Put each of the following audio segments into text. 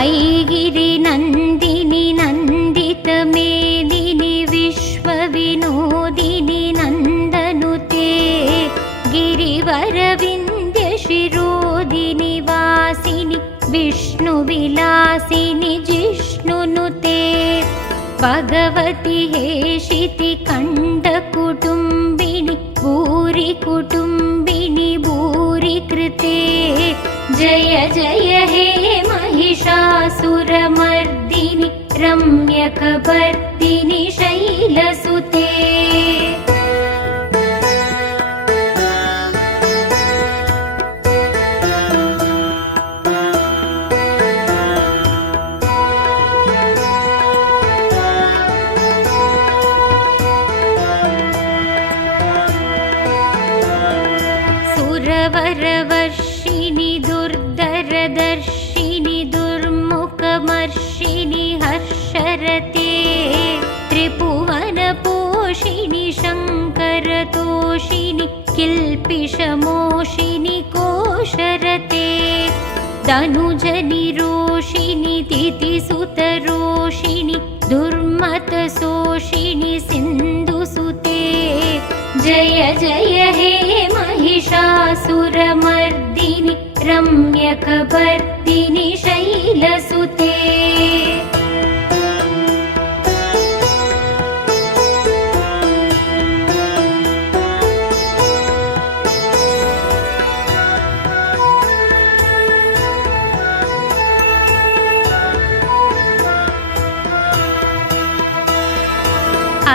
ऐगिरिनन्दिनि नन्दितमेदिनि विश्वविनोदिनि नन्दनुते गिरिवरविन्द्यशिरोदिनि वासिनि विष्णुविलासिनि जिष्णुनुते भगवति हेशिति कण्ठकुटुम्बिनि भूरि कुटुम्बिनि भूरि कृते जय जय हे महिषासुरमर्दिनि रम्यकपर्दिनि शैलसुते सुरवरवर्षिणि दुर्धरदर्शिनि दुर्मुखमर्षिणि हर्षरते त्रिभुवनपोषिणि शङ्करतोषिणि किल्पिषमोषिणि कोशरते धनुजनिरोषिणि तिथिसुतरोषिणि दुर्मतशोषिणि सिन्धुसुते जय जय हे महिषासुरमर्दिनि रम्यकपर्दिनि शैलसुते ऐ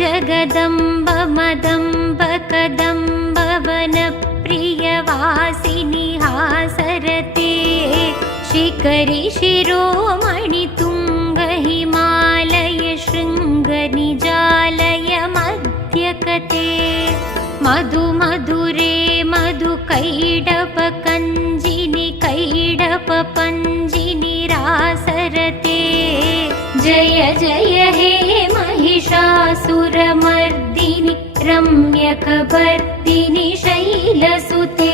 जगदम्ब मदम्ब कदम्ब वनप्रियवासिनि हासरते शिखरि शिरोमणि तुङ्ग हिमालय शृङ्गनिजालय मध्यकते मधु मधुरे मधु कैडप कञ्जिनि कैडप पञ्जिनि रासरते जय जय हे महिषासुरमर्दिनि रम्यकपर्दिनि शैलसुते